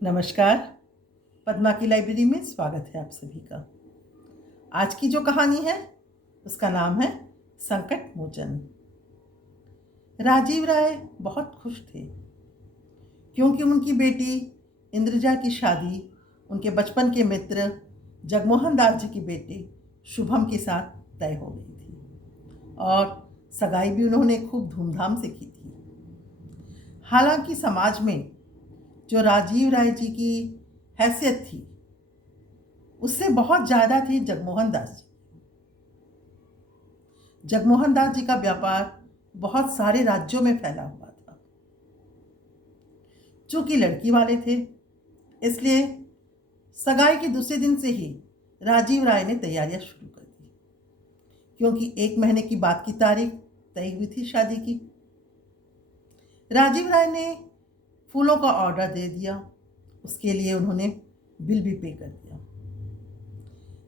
नमस्कार। पद्मा की लाइब्रेरी में स्वागत है आप सभी का। आज की जो कहानी है उसका नाम है संकट मोचन। राजीव राय बहुत खुश थे क्योंकि उनकी बेटी इंद्रजा की शादी उनके बचपन के मित्र जगमोहन दास जी की बेटी शुभम के साथ तय हो गई थी और सगाई भी उन्होंने खूब धूमधाम से की थी। हालांकि समाज में जो राजीव राय जी की हैसियत थी उससे बहुत ज़्यादा थी जगमोहन दास जी। जगमोहन दास जी का व्यापार बहुत सारे राज्यों में फैला हुआ था। चूंकि लड़की वाले थे इसलिए सगाई के दूसरे दिन से ही राजीव राय ने तैयारियां शुरू कर दी क्योंकि 1 महीने की बाद की तारीख तय हुई थी शादी की। राजीव राय ने फूलों का ऑर्डर दे दिया, उसके लिए उन्होंने बिल भी पे कर दिया।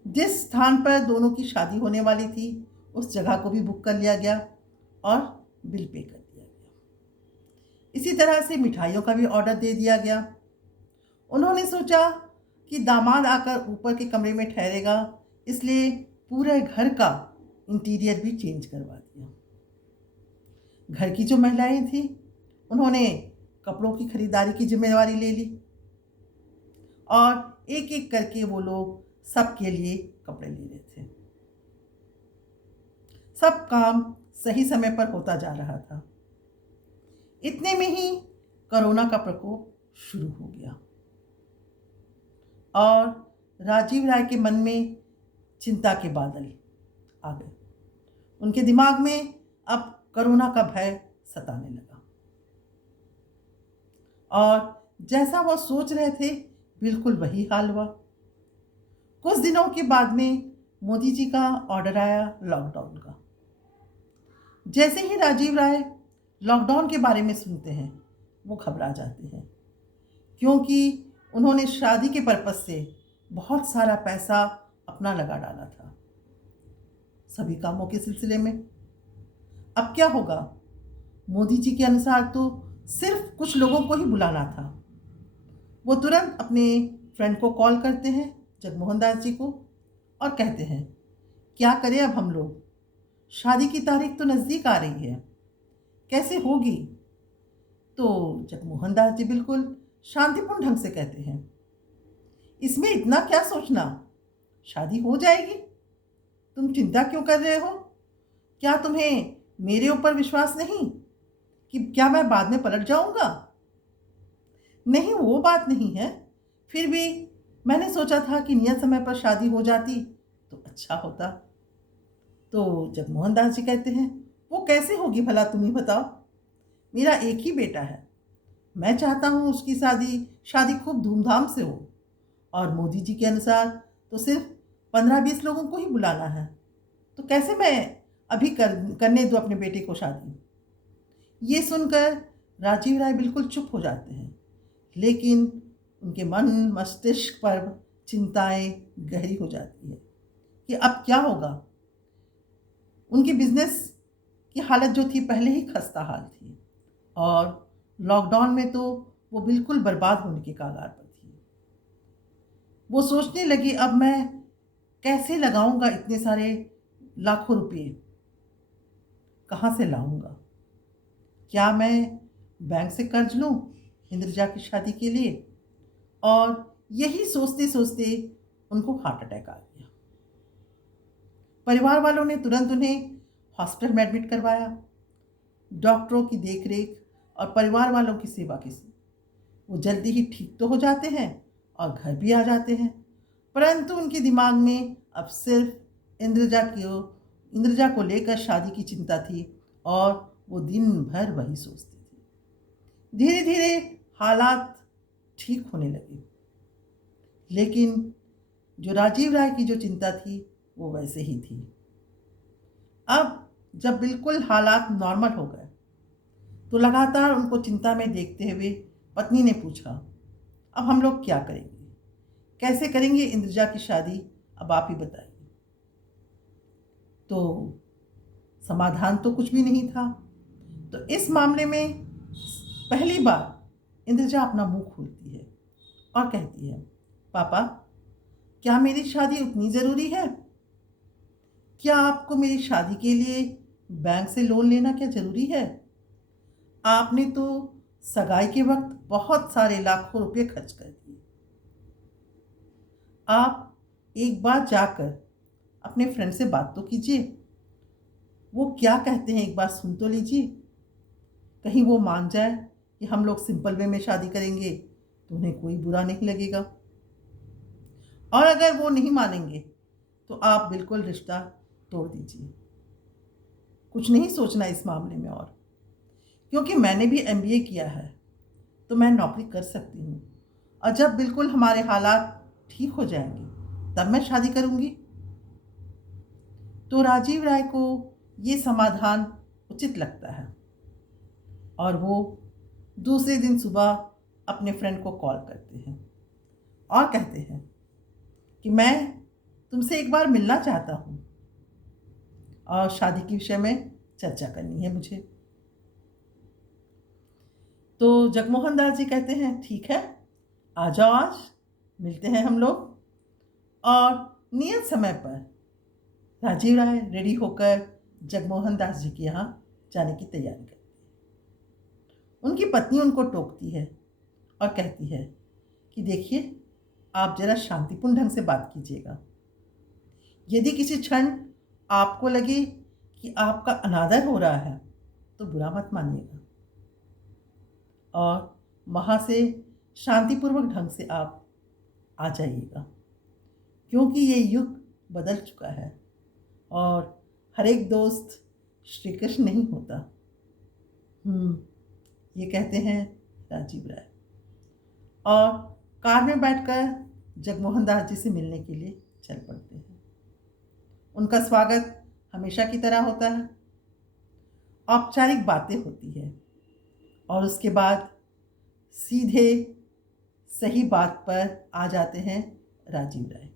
जिस स्थान पर दोनों की शादी होने वाली थी उस जगह को भी बुक कर लिया गया और बिल पे कर दिया गया। इसी तरह से मिठाइयों का भी ऑर्डर दे दिया गया। उन्होंने सोचा कि दामाद आकर ऊपर के कमरे में ठहरेगा, इसलिए पूरे घर का इंटीरियर भी चेंज करवा दिया। घर की जो महिलाएं थी उन्होंने कपड़ों की खरीदारी की जिम्मेदारी ले ली और एक एक करके वो लोग सबके लिए कपड़े ले रहे थे। सब काम सही समय पर होता जा रहा था। इतने में ही कोरोना का प्रकोप शुरू हो गया और राजीव राय के मन में चिंता के बादल आ गए। उनके दिमाग में अब कोरोना का भय सताने लगा और जैसा वो सोच रहे थे बिल्कुल वही हाल हुआ। कुछ दिनों के बाद में मोदी जी का ऑर्डर आया लॉकडाउन का। जैसे ही राजीव राय लॉकडाउन के बारे में सुनते हैं वो घबरा जाते हैं क्योंकि उन्होंने शादी के पर्पज से बहुत सारा पैसा अपना लगा डाला था सभी कामों के सिलसिले में। अब क्या होगा? मोदी जी के अनुसार तो सिर्फ कुछ लोगों को ही बुलाना था। वो तुरंत अपने फ्रेंड को कॉल करते हैं, जगमोहन दास जी को, और कहते हैं क्या करें अब हम लोग, शादी की तारीख तो नज़दीक आ रही है, कैसे होगी? तो जगमोहन दास जी बिल्कुल शांतिपूर्ण ढंग से कहते हैं इसमें इतना क्या सोचना, शादी हो जाएगी, तुम चिंता क्यों कर रहे हो? क्या तुम्हें मेरे ऊपर विश्वास नहीं कि क्या मैं बाद में पलट जाऊंगा? नहीं, वो बात नहीं है, फिर भी मैंने सोचा था कि नियत समय पर शादी हो जाती तो अच्छा होता। तो जगमोहन दास जी कहते हैं वो कैसे होगी भला, तुम ही बताओ। मेरा एक ही बेटा है, मैं चाहता हूँ उसकी शादी खूब धूमधाम से हो और मोदी जी के अनुसार तो सिर्फ 15-20 लोगों को ही बुलाना है, तो कैसे मैं अभी करने दूँ अपने बेटे को शादी? ये सुनकर राजीव राय बिल्कुल चुप हो जाते हैं, लेकिन उनके मन मस्तिष्क पर चिंताएं गहरी हो जाती है कि अब क्या होगा। उनकी बिजनेस की हालत जो थी पहले ही खस्ता हाल थी और लॉकडाउन में तो वो बिल्कुल बर्बाद होने के कगार पर थी। वो सोचने लगी अब मैं कैसे लगाऊंगा इतने सारे लाखों रुपए, कहाँ से लाऊंगा? क्या मैं बैंक से कर्ज लूं इंद्रजा की शादी के लिए? और यही सोचते सोचते उनको हार्ट अटैक आ गया। परिवार वालों ने तुरंत उन्हें हॉस्पिटल में एडमिट करवाया। डॉक्टरों की देखरेख और परिवार वालों की सेवा की वो जल्दी ही ठीक तो हो जाते हैं और घर भी आ जाते हैं, परंतु उनके दिमाग में अब सिर्फ इंद्रजा को लेकर शादी की चिंता थी और वो दिन भर वही सोचती थी। धीरे धीरे हालात ठीक होने लगे, लेकिन जो राजीव राय की जो चिंता थी वो वैसे ही थी। अब जब बिल्कुल हालात नॉर्मल हो गए तो लगातार उनको चिंता में देखते हुए पत्नी ने पूछा अब हम लोग क्या करेंगे, कैसे करेंगे इंद्रजा की शादी, अब आप ही बताइए। तो समाधान तो कुछ भी नहीं था। तो इस मामले में पहली बार इंद्रजा अपना मुंह खोलती है और कहती है, पापा, क्या मेरी शादी उतनी ज़रूरी है? क्या आपको मेरी शादी के लिए बैंक से लोन लेना क्या ज़रूरी है? आपने तो सगाई के वक्त बहुत सारे लाखों रुपए खर्च कर दिए। आप एक बार जाकर अपने फ्रेंड से बात तो कीजिए। वो क्या कहते हैं एक बार सुन तो लीजिए। कहीं वो मान जाए कि हम लोग सिंपल वे में शादी करेंगे तो उन्हें कोई बुरा नहीं लगेगा। और अगर वो नहीं मानेंगे तो आप बिल्कुल रिश्ता तोड़ दीजिए। कुछ नहीं सोचना इस मामले में। और क्योंकि मैंने भी एमबीए किया है तो मैं नौकरी कर सकती हूँ, और जब बिल्कुल हमारे हालात ठीक हो जाएंगे तब मैं शादी करूँगी। तो राजीव राय को ये समाधान उचित लगता है और वो दूसरे दिन सुबह अपने फ्रेंड को कॉल करते हैं और कहते हैं कि मैं तुमसे एक बार मिलना चाहता हूँ और शादी के विषय में चर्चा करनी है मुझे। तो जगमोहन दास जी कहते हैं, ठीक है, आ जाओ, आज मिलते हैं हम लोग। और नियत समय पर राजीव राय रेडी होकर जगमोहन दास जी के यहाँ जाने की तैयारी करती है। उनकी पत्नी उनको टोकती है और कहती है कि देखिए, आप जरा शांतिपूर्ण ढंग से बात कीजिएगा। यदि किसी क्षण आपको लगे कि आपका अनादर हो रहा है तो बुरा मत मानिएगा, और वहाँ से शांतिपूर्वक ढंग से आप आ जाइएगा, क्योंकि ये युग बदल चुका है और हर एक दोस्त श्री कृष्ण नहीं होता। ये कहते हैं राजीव राय, और कार में बैठकर जगमोहन दास जी से मिलने के लिए चल पड़ते हैं। उनका स्वागत हमेशा की तरह होता है, औपचारिक बातें होती है और उसके बाद सीधे सही बात पर आ जाते हैं राजीव राय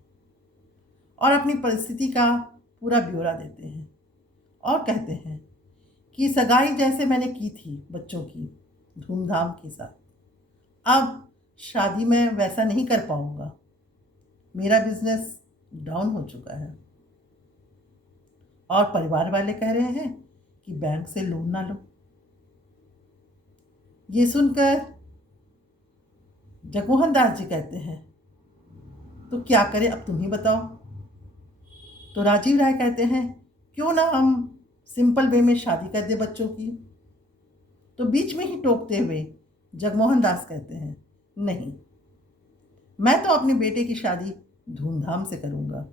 और अपनी परिस्थिति का पूरा ब्यौरा देते हैं और कहते हैं कि सगाई जैसे मैंने की थी बच्चों की धूमधाम के साथ, अब शादी में वैसा नहीं कर पाऊंगा। मेरा बिजनेस डाउन हो चुका है और परिवार वाले कह रहे हैं कि बैंक से लोन ना लो। ये सुनकर जगमोहन दास जी कहते हैं, तो क्या करें, अब तुम ही बताओ। तो राजीव राय कहते हैं, क्यों ना हम सिंपल वे में शादी कर दे बच्चों की। तो बीच में ही टोकते हुए जगमोहन दास कहते हैं, नहीं, मैं तो अपने बेटे की शादी धूमधाम से करूँगा,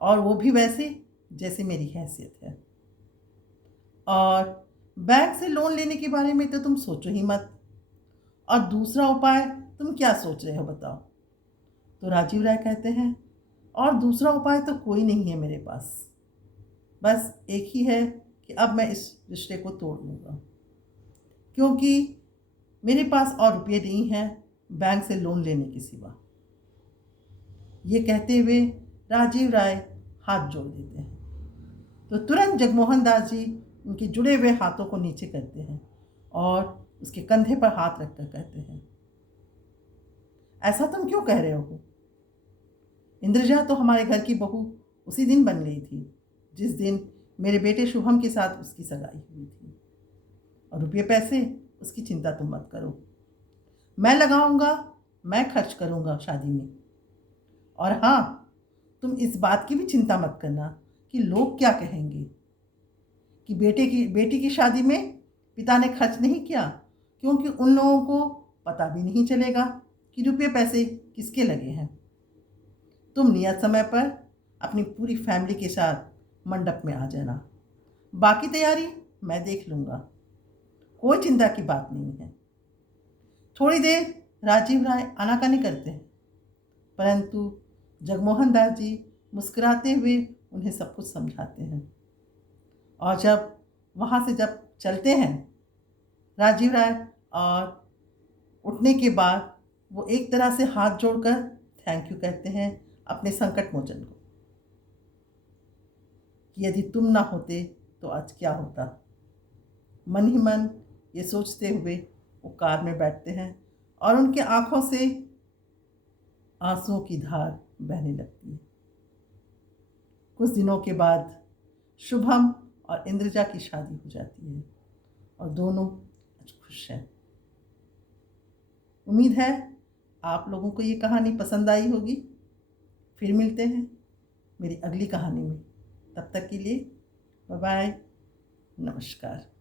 और वो भी वैसे जैसे मेरी हैसियत है। और बैंक से लोन लेने के बारे में तो तुम सोचो ही मत। और दूसरा उपाय तुम क्या सोच रहे हो बताओ। तो राजीव राय कहते हैं, और दूसरा उपाय तो कोई नहीं है मेरे पास, बस एक ही है कि अब मैं इस रिश्ते को तोड़ दूँगा, क्योंकि मेरे पास और रुपये नहीं हैं बैंक से लोन लेने के सिवा। ये कहते हुए राजीव राय हाथ जोड़ देते हैं। तो तुरंत जगमोहन दास जी उनके जुड़े हुए हाथों को नीचे करते हैं और उसके कंधे पर हाथ रखकर कहते हैं, ऐसा तुम क्यों कह रहे हो? इंद्रजा तो हमारे घर की बहू उसी दिन बन गई थी जिस दिन मेरे बेटे शुभम के साथ उसकी सगाई हुई थी, और रुपये पैसे उसकी चिंता तुम मत करो, मैं लगाऊंगा, मैं खर्च करूंगा शादी में। और हाँ, तुम इस बात की भी चिंता मत करना कि लोग क्या कहेंगे कि बेटी की शादी में पिता ने खर्च नहीं किया, क्योंकि उन लोगों को पता भी नहीं चलेगा कि रुपये पैसे किसके लगे हैं। तुम नियत समय पर अपनी पूरी फैमिली के साथ मंडप में आ जाना, बाकी तैयारी मैं देख लूँगा, कोई चिंता की बात नहीं है। थोड़ी देर राजीव राय आनाकानी करते हैं, परंतु जगमोहन दास जी मुस्कुराते हुए उन्हें सब कुछ समझाते हैं। और जब वहाँ से जब चलते हैं राजीव राय, और उठने के बाद वो एक तरह से हाथ जोड़कर थैंक यू कहते हैं अपने संकट मोचन को, कि यदि तुम ना होते तो आज क्या होता। मन ही मन ये सोचते हुए वो कार में बैठते हैं और उनके आँखों से आंसुओं की धार बहने लगती है। कुछ दिनों के बाद शुभम और इंद्रजा की शादी हो जाती है और दोनों आज खुश हैं। उम्मीद है आप लोगों को ये कहानी पसंद आई होगी। फिर मिलते हैं मेरी अगली कहानी में। तब तक के लिए बाय बाय, नमस्कार।